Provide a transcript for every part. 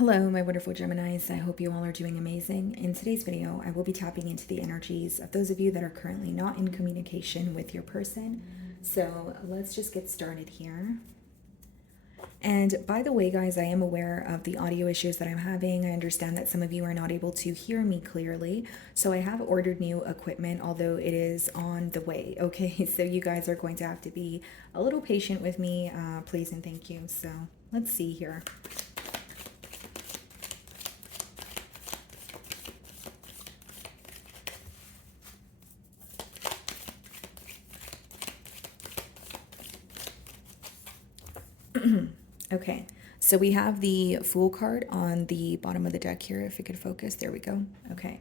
Hello, my wonderful Geminis. I hope you all are doing amazing. In today's video, I will be tapping into the energies of those of you that are currently not in communication with your person. So let's just get started here. And by the way, guys, I am aware of the audio issues that I'm having. I understand that some of you are not able to hear me clearly. So I have ordered new equipment, although it is on the way. Okay, so you guys are going to have to be a little patient with me, please and thank you. So let's see here. Okay, so we have the Fool card on the bottom of the deck here. If it could focus, there we go. Okay,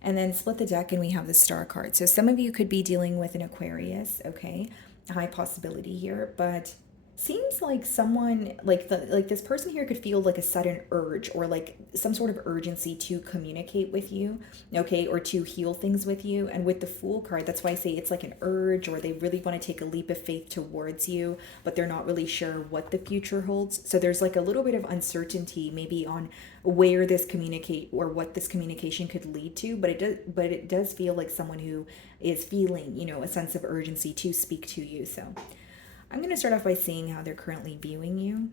and then split the deck and we have the Star card. So some of you could be dealing with an Aquarius, okay? A high possibility here, but seems like someone like this person here could feel like a sudden urge or like some sort of urgency to communicate with you, okay, or to heal things with you. And with the Fool card, that's why I say it's like an urge, or they really want to take a leap of faith towards you, but they're not really sure what the future holds. So there's like a little bit of uncertainty maybe on where this communicate or what this communication could lead to, but it does feel like someone who is feeling, you know, a sense of urgency to speak to you. So I'm going to start off by seeing how they're currently viewing you.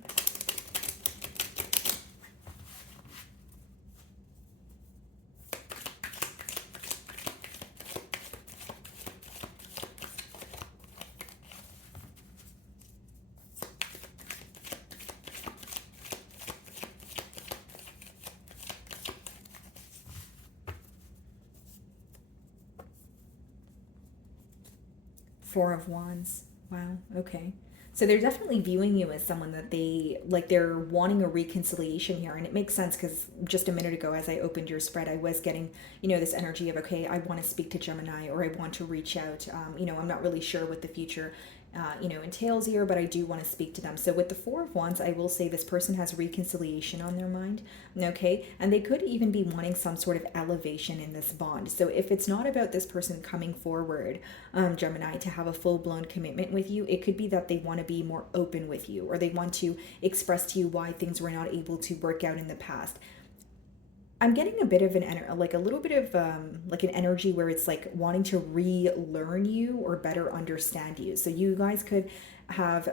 Four of Wands. Wow, okay. So they're definitely viewing you as someone that they're wanting a reconciliation here. And it makes sense because just a minute ago, as I opened your spread, I was getting, you know, this energy of, okay, I want to speak to Gemini, or I want to reach out. You know, I'm not really sure what the future entails here, but I do want to speak to them. So with the Four of Wands, I will say this person has reconciliation on their mind, okay? And they could even be wanting some sort of elevation in this bond. So if it's not about this person coming forward, Gemini, to have a full-blown commitment with you, it could be that they want to be more open with you, or they want to express to you why things were not able to work out in the past. I'm getting a bit of like a little bit of like an energy where it's like wanting to relearn you or better understand you. So you guys could have,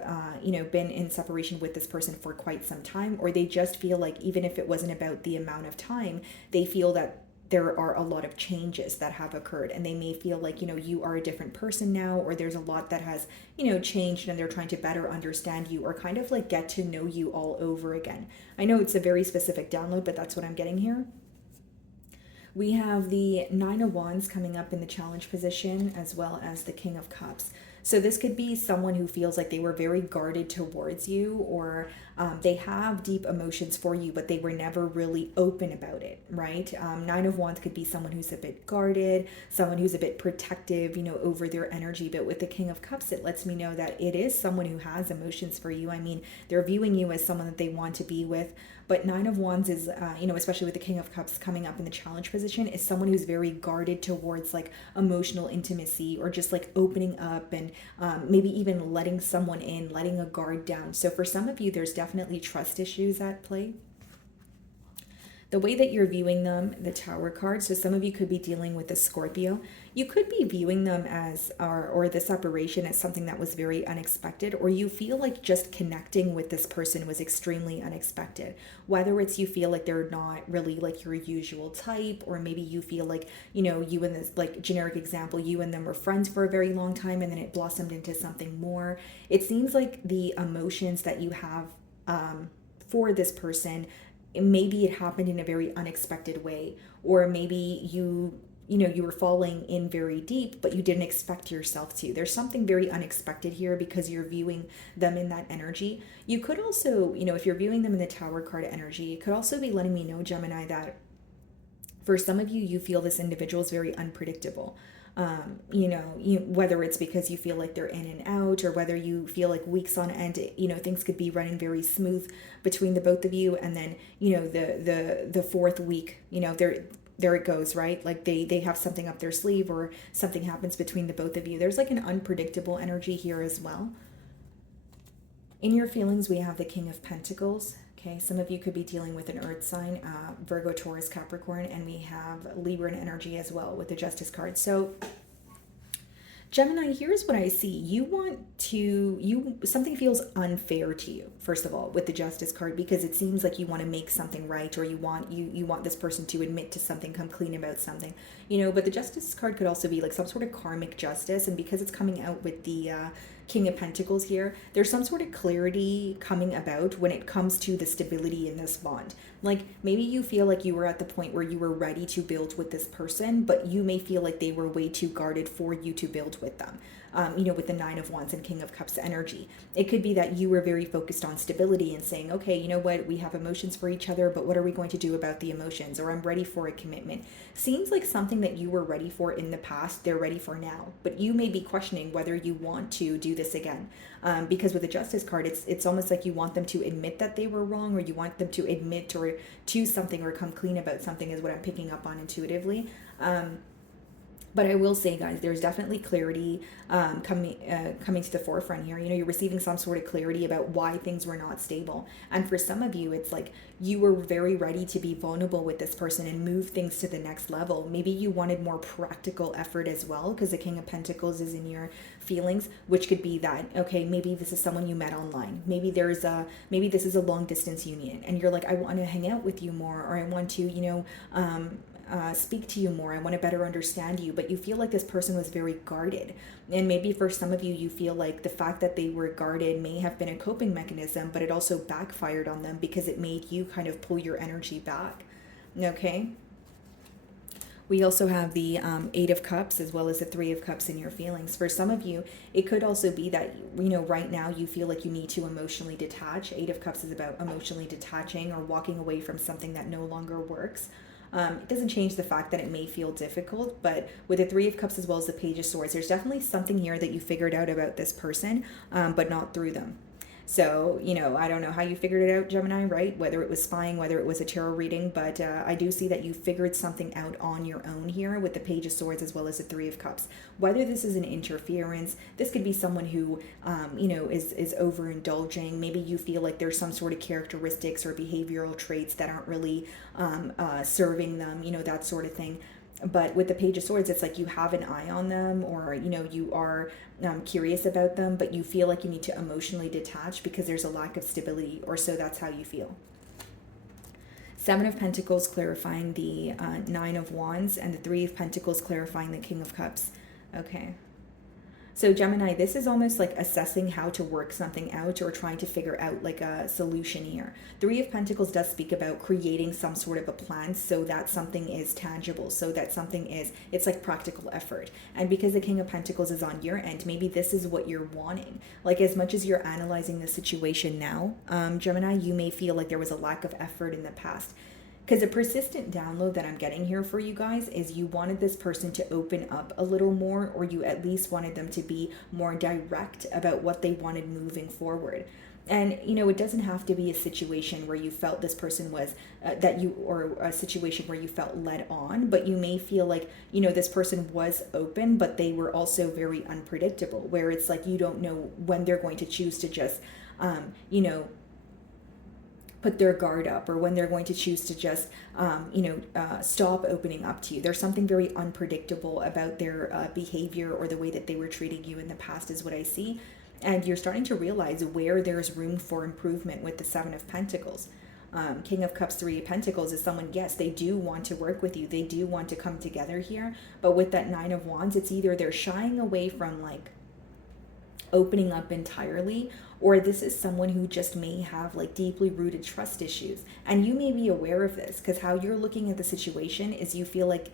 been in separation with this person for quite some time, or they just feel like even if it wasn't about the amount of time, they feel that there are a lot of changes that have occurred, and they may feel like, you know, you are a different person now, or there's a lot that has, you know, changed, and they're trying to better understand you or kind of like get to know you all over again. I know it's a very specific download, but that's what I'm getting here. We have the Nine of Wands coming up in the challenge position, as well as the King of Cups. So this could be someone who feels like they were very guarded towards you, or they have deep emotions for you, but they were never really open about it, right? Nine of Wands could be someone who's a bit guarded, someone who's a bit protective, you know, over their energy. But with the King of Cups, it lets me know that it is someone who has emotions for you. I mean, they're viewing you as someone that they want to be with. But Nine of Wands is, especially with the King of Cups coming up in the challenge position, is someone who's very guarded towards like emotional intimacy, or just like opening up and maybe even letting someone in, letting a guard down. So for some of you, there's definitely trust issues at play. The way that you're viewing them, the Tower card, so some of you could be dealing with a Scorpio. You could be viewing them as, or the separation as something that was very unexpected, or you feel like just connecting with this person was extremely unexpected. Whether it's you feel like they're not really like your usual type, or maybe you feel like, you know, you and this, like generic example, you and them were friends for a very long time and then it blossomed into something more. It seems like the emotions that you have for this person, maybe it happened in a very unexpected way, or maybe you were falling in very deep, but you didn't expect yourself to. There's something very unexpected here because you're viewing them in that energy. You could also, you know, if you're viewing them in the Tower card energy, it could also be letting me know, Gemini, that for some of you, you feel this individual is very unpredictable. Whether it's because you feel like they're in and out, or whether you feel like weeks on end, you know, things could be running very smooth between the both of you, and then, you know, the fourth week, you know, there it goes, right? Like they have something up their sleeve, or something happens between the both of you. There's like an unpredictable energy here as well. In your feelings, we have the King of Pentacles. Okay, some of you could be dealing with an earth sign, Virgo, Taurus, Capricorn, and we have Libra energy as well with the Justice card. So Gemini, here's what I see. Something feels unfair to you, first of all, with the Justice card, because it seems like you want to make something right, or you want this person to admit to something, come clean about something, but the Justice card could also be like some sort of karmic justice. And because it's coming out with the King of Pentacles here, there's some sort of clarity coming about when it comes to the stability in this bond. Like maybe you feel like you were at the point where you were ready to build with this person, but you may feel like they were way too guarded for you to build with them. With the Nine of Wands and King of Cups energy. It could be that you were very focused on stability and saying, okay, you know what, we have emotions for each other, but what are we going to do about the emotions? Or I'm ready for a commitment. Seems like something that you were ready for in the past, they're ready for now. But you may be questioning whether you want to do this again. Because with the Justice card, it's almost like you want them to admit that they were wrong, or you want them to admit or choose something or come clean about something, is what I'm picking up on intuitively. But I will say, guys, there's definitely clarity coming to the forefront here. You're receiving some sort of clarity about why things were not stable. And for some of you, it's like you were very ready to be vulnerable with this person and move things to the next level. Maybe you wanted more practical effort as well, because the King of Pentacles is in your feelings, which could be that, okay, maybe this is someone you met online. Maybe this is a long distance union, and you're like, I want to hang out with you more, or I want to, speak to you more. I want to better understand you. But you feel like this person was very guarded. And maybe for some of you, you feel like the fact that they were guarded may have been a coping mechanism, but it also backfired on them because it made you kind of pull your energy back. Okay. We also have the Eight of Cups as well as the Three of Cups in your feelings. For some of you, it could also be that, right now you feel like you need to emotionally detach. Eight of Cups is about emotionally detaching or walking away from something that no longer works. It doesn't change the fact that it may feel difficult, but with the Three of Cups as well as the Page of Swords, there's definitely something here that you figured out about this person, but not through them. So, I don't know how you figured it out, Gemini, right? Whether it was spying, whether it was a tarot reading, but I do see that you figured something out on your own here with the Page of Swords as well as the Three of Cups. Whether this is an interference, this could be someone who, is overindulging. Maybe you feel like there's some sort of characteristics or behavioral traits that aren't really serving them, that sort of thing. But with the Page of Swords, it's like you have an eye on them, or, you are curious about them, but you feel like you need to emotionally detach because there's a lack of stability, or so that's how you feel. Seven of Pentacles clarifying the Nine of Wands, and the Three of Pentacles clarifying the King of Cups. Okay. So Gemini, this is almost like assessing how to work something out, or trying to figure out like a solution here. Three of Pentacles does speak about creating some sort of a plan so that something is tangible, so that it's like practical effort. And because the King of Pentacles is on your end, maybe this is what you're wanting. Like as much as you're analyzing the situation now, Gemini, you may feel like there was a lack of effort in the past. Because a persistent download that I'm getting here for you guys is you wanted this person to open up a little more, or you at least wanted them to be more direct about what they wanted moving forward. And, it doesn't have to be a situation where you felt this person was, or a situation where you felt led on, but you may feel like, this person was open, but they were also very unpredictable, where it's like you don't know when they're going to choose to just, put their guard up, or when they're going to choose to just, stop opening up to you. There's something very unpredictable about their behavior or the way that they were treating you in the past is what I see. And you're starting to realize where there's room for improvement with the Seven of Pentacles. King of Cups, Three of Pentacles is someone, yes, they do want to work with you. They do want to come together here. But with that Nine of Wands, it's either they're shying away from like opening up entirely, or this is someone who just may have like deeply rooted trust issues. And you may be aware of this because how you're looking at the situation is you feel like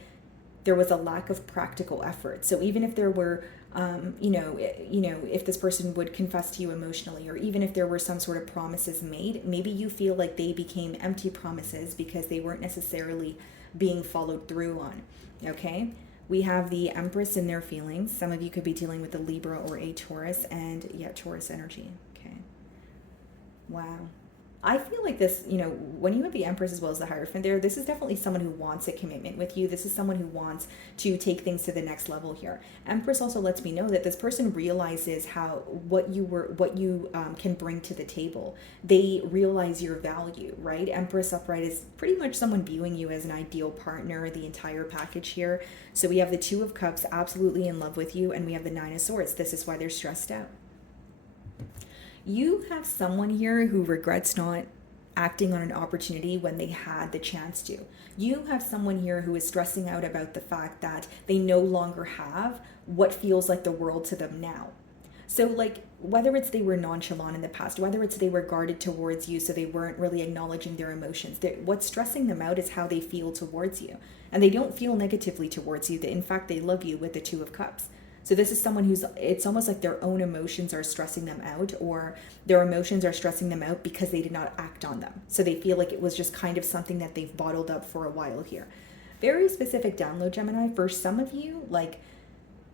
there was a lack of practical effort. So even if there were, if this person would confess to you emotionally, or even if there were some sort of promises made, maybe you feel like they became empty promises because they weren't necessarily being followed through on. Okay. We have the Empress in their feelings. Some of you could be dealing with a Libra or a Taurus, and Taurus energy. Okay. Wow. I feel like this, when you have the Empress as well as the Hierophant there, this is definitely someone who wants a commitment with you. This is someone who wants to take things to the next level here. Empress also lets me know that this person realizes what you can bring to the table. They realize your value, right? Empress upright is pretty much someone viewing you as an ideal partner, the entire package here. So we have the Two of Cups, absolutely in love with you, and we have the Nine of Swords. This is why they're stressed out. You have someone here who regrets not acting on an opportunity when they had the chance to. You have someone here who is stressing out about the fact that they no longer have what feels like the world to them now. So, like, whether it's they were nonchalant in the past, whether it's they were guarded towards you, so they weren't really acknowledging their emotions, what's stressing them out is how they feel towards you. And they don't feel negatively towards you. In fact, they love you with the Two of Cups. So this is someone it's almost like their own emotions are stressing them out, or their emotions are stressing them out because they did not act on them. So they feel like it was just kind of something that they've bottled up for a while here. Very specific download, Gemini. For some of you, like,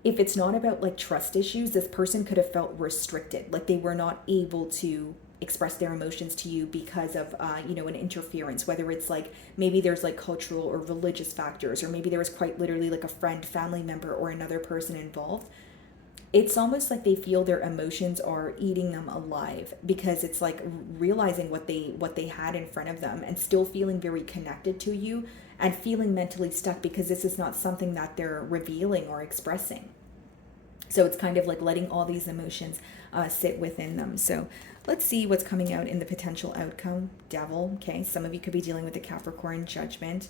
if it's not about like trust issues, this person could have felt restricted, like they were not able to express their emotions to you because of an interference, whether it's like maybe there's like cultural or religious factors, or maybe there was quite literally like a friend, family member, or another person involved. It's almost like they feel their emotions are eating them alive, because it's like realizing what they had in front of them and still feeling very connected to you and feeling mentally stuck because this is not something that they're revealing or expressing. So it's kind of like letting all these emotions sit within them. So let's see what's coming out in the potential outcome. Devil, okay. Some of you could be dealing with the Capricorn Judgment.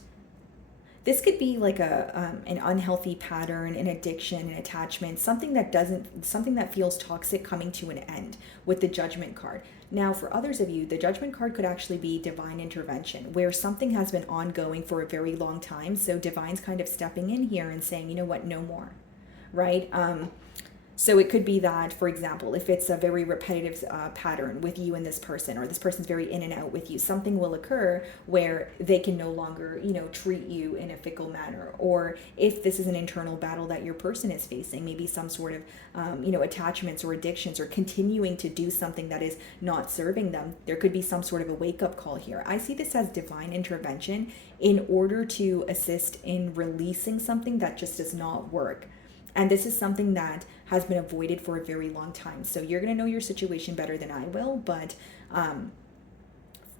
This could be like an unhealthy pattern, an addiction, an attachment, something that feels toxic coming to an end with the Judgment card. Now, for others of you, the Judgment card could actually be divine intervention, where something has been ongoing for a very long time. So divine's kind of stepping in here and saying, you know what, no more, right? So it could be that, for example, if it's a very repetitive pattern with you and this person, or this person's very in and out with you, something will occur where they can no longer, treat you in a fickle manner. Or if this is an internal battle that your person is facing, maybe some sort of, attachments or addictions, or continuing to do something that is not serving them, there could be some sort of a wake-up call here. I see this as divine intervention in order to assist in releasing something that just does not work. And this is something that has been avoided for a very long time. So you're going to know your situation better than I will. But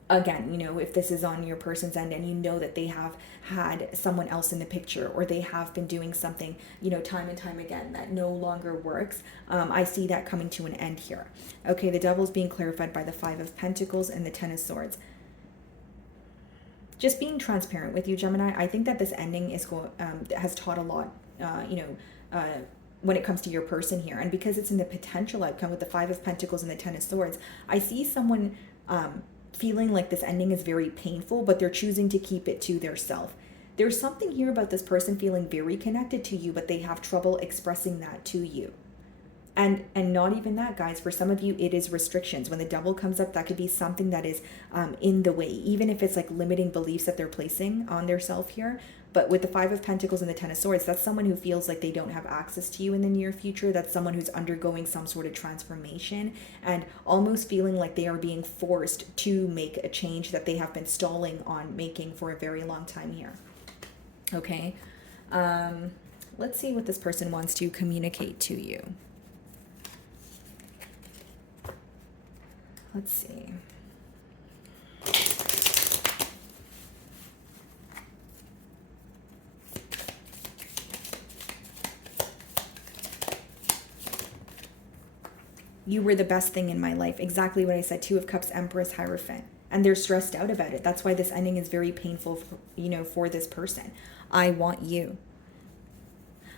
again, if this is on your person's end and you know that they have had someone else in the picture, or they have been doing something, time and time again that no longer works, I see that coming to an end here. Okay, the Devil's being clarified by the Five of Pentacles and the Ten of Swords. Just being transparent with you, Gemini, I think that this ending has taught a lot, when it comes to your person here. And because it's in the potential outcome with the Five of Pentacles and the Ten of Swords, I see someone feeling like this ending is very painful, but they're choosing to keep it to their self. There's something here about this person feeling very connected to you, but they have trouble expressing that to you. And not even that, guys. For some of you, it is restrictions. When the Devil comes up, that could be something that is in the way, even if it's like limiting beliefs that they're placing on their self here. But with the Five of Pentacles and the Ten of Swords, that's someone who feels like they don't have access to you in the near future. That's someone who's undergoing some sort of transformation and almost feeling like they are being forced to make a change that they have been stalling on making for a very long time here. Okay. Let's see what this person wants to communicate to you. Let's see. You were the best thing in my life. Exactly what I said. Two of Cups, Empress, Hierophant. And they're stressed out about it. That's why this ending is very painful, for this person. I want you.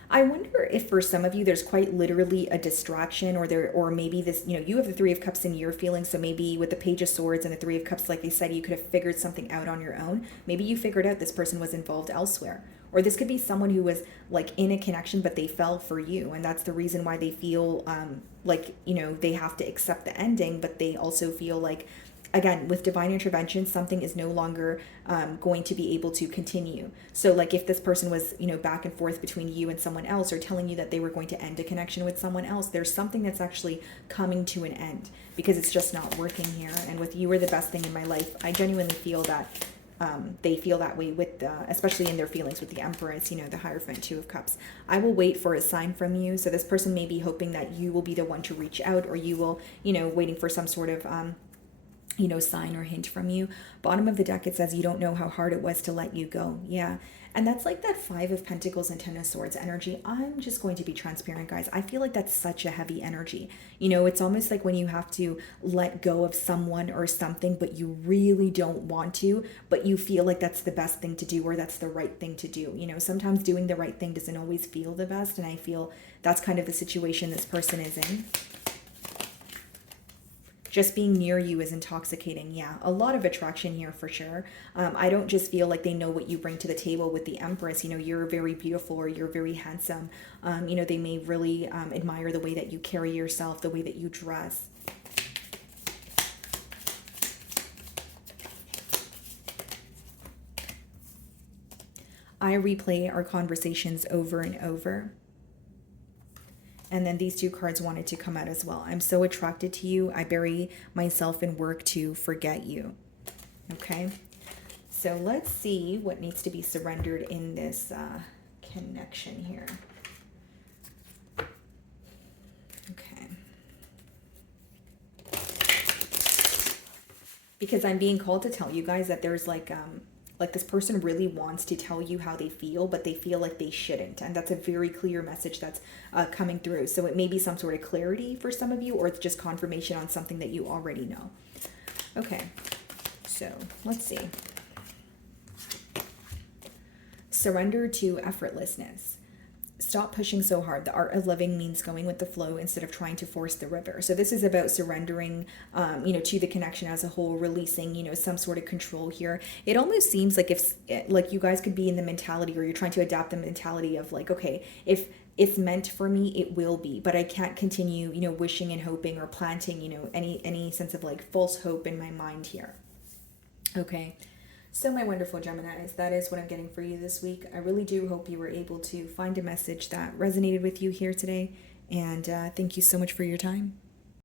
I wonder if for some of you there's quite literally a distraction, or maybe this, you have the Three of Cups in your feelings, so maybe with the Page of Swords and the Three of Cups, like I said, you could have figured something out on your own. Maybe you figured out this person was involved elsewhere. Or this could be someone who was like in a connection, but they fell for you. And that's the reason why they feel like, they have to accept the ending, but they also feel like again, with divine intervention, something is no longer going to be able to continue. So like if this person was, back and forth between you and someone else, or telling you that they were going to end a connection with someone else, there's something that's actually coming to an end, because it's just not working here. And with "you are the best thing in my life," I genuinely feel that they feel that way with especially in their feelings with the Empress, the Hierophant, Two of Cups. I will wait for a sign from you. So this person may be hoping that you will be the one to reach out, or you will, waiting for some sort of sign or hint from you. Bottom of the deck, it says you don't know how hard it was to let you go. Yeah. And that's like that Five of Pentacles and Ten of Swords energy. I'm just going to be transparent, guys. I feel like that's such a heavy energy. It's almost like when you have to let go of someone or something, but you really don't want to, but you feel like that's the best thing to do, or that's the right thing to do. Sometimes doing the right thing doesn't always feel the best. And I feel that's kind of the situation this person is in. Just being near you is intoxicating. Yeah, a lot of attraction here for sure. I don't just feel like they know what you bring to the table with the Empress. You're very beautiful, or you're very handsome. They may really admire the way that you carry yourself, the way that you dress. I replay our conversations over and over. And then these two cards wanted to come out as well. I'm so attracted to you. I bury myself in work to forget you. Okay. So let's see what needs to be surrendered in this connection here. Okay. Because I'm being called to tell you guys that there's like this person really wants to tell you how they feel, but they feel like they shouldn't. And that's a very clear message that's coming through. So it may be some sort of clarity for some of you, or it's just confirmation on something that you already know. Okay, so let's see. Surrender to effortlessness. Stop pushing so hard. The art of living means going with the flow instead of trying to force the river. So this is about surrendering, to the connection as a whole, releasing, some sort of control here. It almost seems like like you guys could be in the mentality, or you're trying to adapt the mentality of like, okay, if it's meant for me, it will be, but I can't continue, wishing and hoping, or planting, any sense of like false hope in my mind here. Okay. So my wonderful Geminis, that is what I'm getting for you this week. I really do hope you were able to find a message that resonated with you here today. And thank you so much for your time.